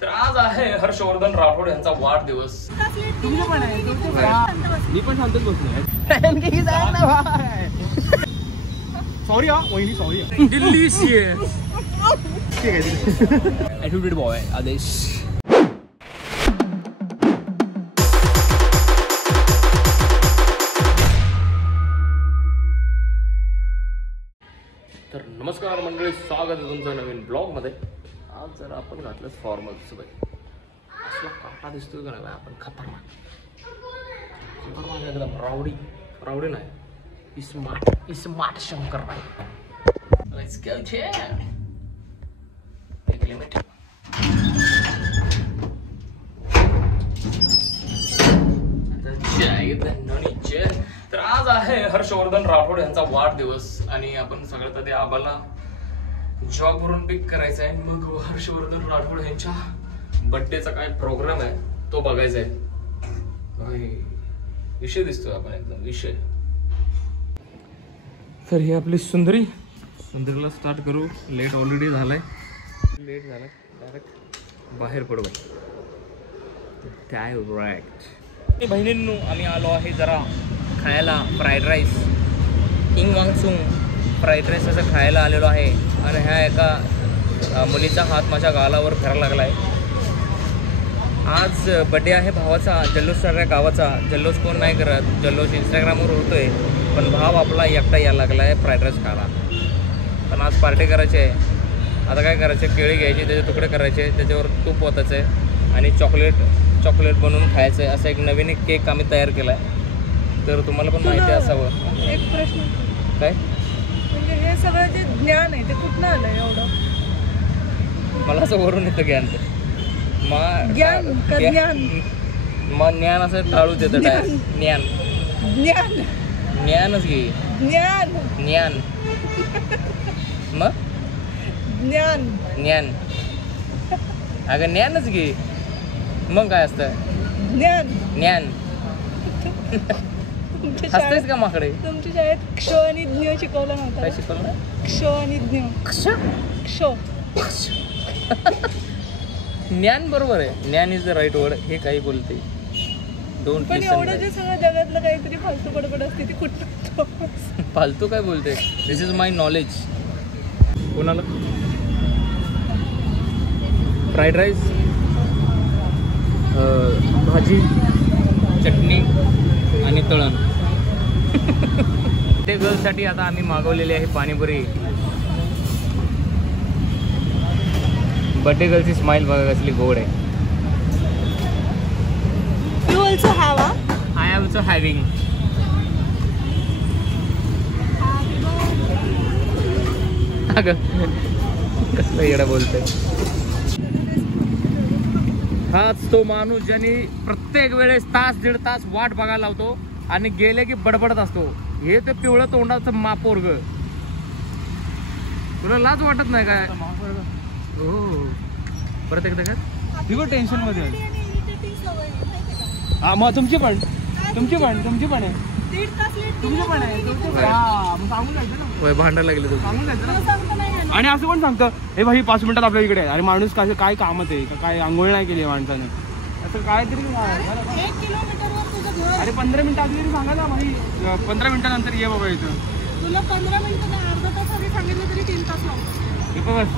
तर आज आहे हर्षवर्धन राठोड यांचा वाढदिवस. मी पण शांतच बसलोय. सॉरी हा वहिनी, सॉरी. डिलिशियस. ठीक आहे. ॲटिट्यूड बॉय आदेश. तर नमस्कार मंडळी, स्वागत आहे तुमचं नवीन ब्लॉगमध्ये. आज जर आपण घातलं फॉर्मल सुबह असला काटा दिसतोय का नाही आपण, खतरनाक एकदम. रावडी नाही, स्मार्ट शंकर नाही. Let's go check. एक लिमिट. तर आज आहे हर्षवर्धन राठोड यांचा वाढदिवस आणि आपण सगळ्यात आधी आबाला जॉबवरून पिक करायचा आहे. मग हर्षवर्धन राठोड यांच्या बर्थडेचा काय प्रोग्राम आहे तो बघायचा आहे. काय विषय दिसतोय आपण, एकदम विषय. तर ही आपली सुंदरीला स्टार्ट करू. लेट ऑलरेडी झालाय. डायरेक्ट बाहेर पडू काय राईट. बहिणींनो, आम्ही आलो आहे जरा खायला फ्राईड राईस. इंगवांगसुंग फ्राईड राईस असं खायला आलेलो आहे. आणि ह्या एका मुलीचा हात माझ्या गालावर फिरायला लागला आहे. आज बड्डे आहे भावाचा. जल्लोष सगळ्या गावाचा. जल्लोष कोण नाही करत, जल्लोष इंस्टाग्रामवर होतोय. पण भाव आपला एकटा यायला लागला आहे फ्राईड राईस खायला. पण आज पार्टी करायची आहे. आता काय करायचं, केळी घ्यायची, त्याचे तुकडे करायचे, त्याच्यावर तूप ओतायचं आहे आणि चॉकलेट बनवून खायचं आहे. असं एक नवीन केक आम्ही तयार केला आहे. तर तुम्हाला पण माहिती असावं. एक प्रश्न काय, म्हणजे हे सगळं जे ज्ञान आहे ते कुठनं आलं एवढं? मला असं वरून येतं ज्ञान. तर मग ज्ञान असं टाळूच येतं. ज्ञानच घे. ज्ञान मग ज्ञान अगं ज्ञानच घे. मग काय असतं ज्ञान. हसतेस का माकडे? तुमच्या शाळेत क्ष आणि ज्ञ शिकवलं नव्हतं? काय शिकवलं? क्ष आणि ज्ञ. क्ष. ज्ञान बरोबर आहे. ज्ञान इज द राईट वर्ड. हे काही बोलते. डोंट पण लिसन. एवढं जे सगळं जगातलं काहीतरी फालतू बडबड असते ती कुठं? फालतू काय बोलते? दिस इज माय नॉलेज. कोणाला फ्राईड राईस, भाजी, चटणी आणि तळण. ते गर्ल्ससाठी आता आम्ही मागवलेली आहे पाणीपुरी. बर्थडे गर्लची स्माइल बघा कसली गोड आहे. You also have a? I am also having. कसलं येडा बोलतोय. हाच तो माणूस ज्याने प्रत्येक वेळेस तास दीड तास वाट बघायला लावतो आणि गेले की बडबडत असतो. हे ते पिवळं तोंडाचं मापोरग. तुला लाज वाटत नाही काय? हो, परत एकदा काय ती पण टेन्शन मध्ये आहे. हा मग तुमची पण आहे. तुमची पण आहे. सांगून जायचं ना. भांडायला लागले तुम्ही. सांगून जायचं ना. आणि असं पण सांगतं, हे भाई 5 मिनिटात आपल्या इकडे आहे. आणि माणूस काय कामत आहे का, काय आंघोळ नाही केली माणसाने, असं काय तरी. अरे 15 मिनिटं आधी तरी सांगा ना भाई. 15 मिनिटानंतर ये बाबा इथं. तुला 15 मिनिटं अर्धा तास आधी सांगितलं तरी 3 तास लागतो. बस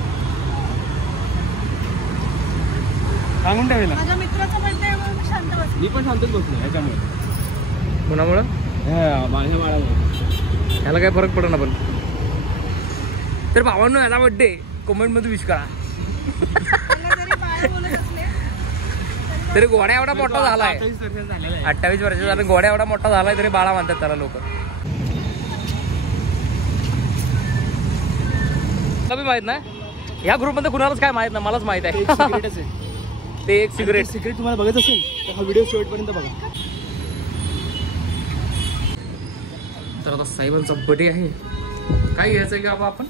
सांगून ठेवायला. माझ्या मित्राचा बर्थडे आहे, मी शांत बसले. मी पण शांतच बसलो ह्याच्यामुळे. कोणामुळं? माझ्या बाळामुळे. ह्याला काय फरक पडणार. पण तर भावांनो, ह्याला बर्थडे कमेंट मध्ये विश करा. तरी गोड्या एवढा मोठा झालाय. 28 वर्ष झालं. गोड्या एवढा मोठा झालाय तरी बाळा म्हणतात त्याला लोक. कमी माहित नाही ह्या ग्रुप मध्ये कुणालाच काय माहित नाही. मलाच माहित आहे. ते एक सिगरेट तुम्हाला बघायचं असेल तर हा व्हिडिओ शेवटपर्यंत बघा. तर आता साहेबांचा बर्थडे आहे. काय घ्यायचंय का आपण?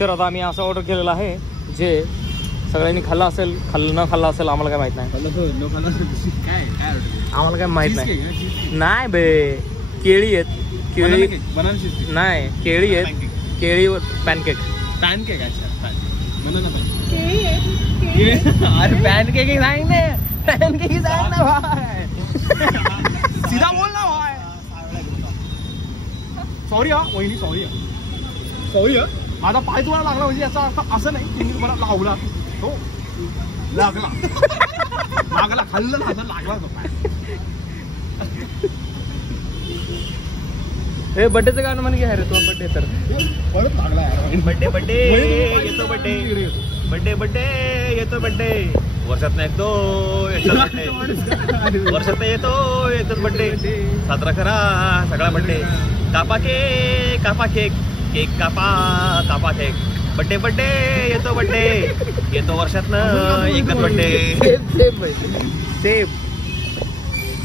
तर आता आम्ही असं ऑर्डर केलेलं आहे जे सगळ्यांनी खाल्लं असेल, न खाल्लं असेल आम्हाला काय माहित नाही. काय आम्हाला काय माहित नाही. नाही बे, केळी आहेत, केळी बनाना नाही, केळी आहेत, केळीवर पॅनकेक. पॅनकेक. अच्छा बनाना पॅनकेक. केळी आहे. अरे पॅनकेक सांग ना, पॅनकेक सांग ना भाई. सीधा बोल ना भाई. सॉरी हा वहिनी, सॉरी हा. माझा पाय तुम्हाला लागला म्हणजे याचा अर्थ असं नाही की मी मला लावला. हो लागला खाल्लं ना, असं लागला तो पाय. हे बड्डेचं गाणं म्हण घ्या रे तू. बड्डे तर परत लागला यार. बड्डे येतो बड्डे येतो बड्डे. वर्षात येतो बड्डे. वर्षात येतो बड्डे. साजरा करा सगळा बड्डे. कापा केक केक कापा केक. बड्डे येतो बड्डे. येतो वर्षातनं एकच बड्डे. सेफ.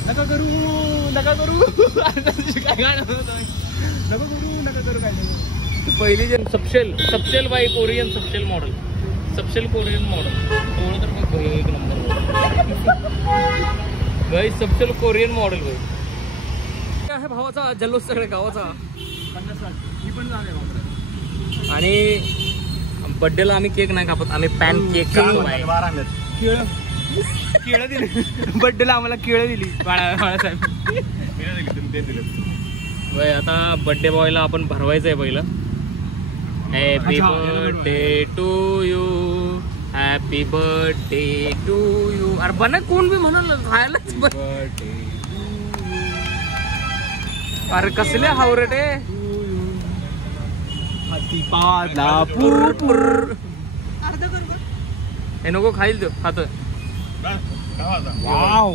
नका करू काय गाणं होतं? नका करू काय नाही. पहिली जे सबशेल बाई कोरियन सबशेल मॉडेल थोडं तर मग भाई एक नंबर भाई. सबशेल कोरियन मॉडेल भाई. काय आहे भावाचा जल्लोष सगळ्या गावाचा. 50 साल मी पण झाले बापरे. आणि बड्डेला आम्ही केक नाही कापत, आम्ही पॅन केक कापतो भाई. केळं दिली बड्डेला आम्हाला, केळं दिली बाळासाहेब. भाई आता बड्डे बॉयला आपण भरवायचं आहे पहिलं. Happy birthday to you, happy birthday to you. अरे बना कोण बी म्हणाल खायलाच बर्थडे. अरे कसले हावरटे. हाती पाला पुर. अर्ध कर का? हे नको खाईल तो खात. Wow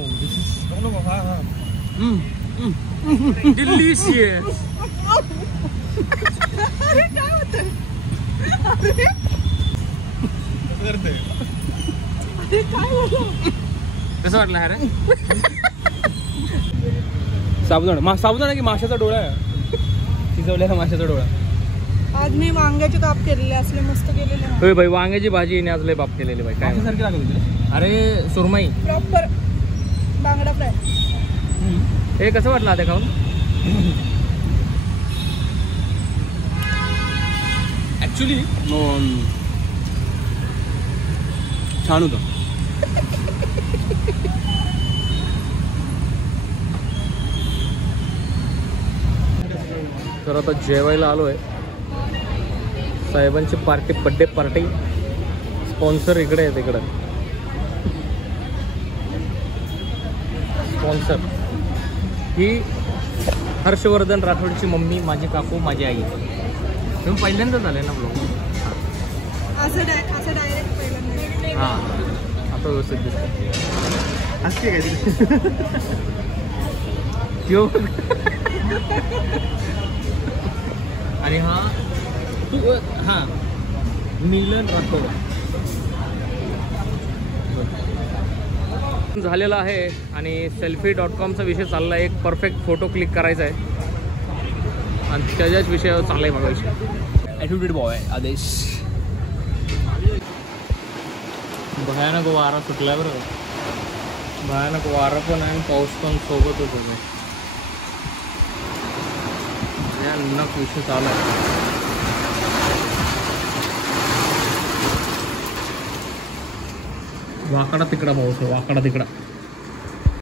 delicious. अरे काय होतंय? अरे काय होतं? कसं वाटलं अरे? साबुदाणा की माशाचा डोळा आहे. शिजवलेला माशाचा डोळा. आज मी वांग्याचे काप केलेले असले मस्त केलेले. होय भाई, वांग्याची भाजी येणे आज लय बाप केलेली बाई. काय माशासारखी लागत होती. अरे सुरमई. प्रॉपर बांगडा फ्राय. हे कसं वाटलं आता खाऊन? ऍक्च्युली छान होतं. तर आता जेवायला आलोय. साहेबांची पार्टी, बड्डे पार्टी. स्पॉन्सर इकडे आहे. तिकडं स्पॉन्सर ही हर्षवर्धन राठोडची मम्मी, माझी काकू, माझी आई. तुम्ही पहिल्यांदाच आले ना ब्लॉग? असं डायरेक्ट पहिल्यांदा. हां, आता व्यवस्थित दिसतं. असते काय यो. आणि हा तू हां मिलन राठोड झालेला आहे. आणि selfie.com चा विषय चालला आहे. एक परफेक्ट फोटो क्लिक करायचा आहे आणि त्याच्याच विषयावर चालला आहे बघा विषय. ॲटिट्यूड बॉय आदेश. भयानक वारा सुटला बरं. भयानक वारा पण आहे, पाऊस पण सोबतच होतो. नक विषय चालू आहे. वाकडा तिकडा पाऊस आहे, वाकडा तिकडा.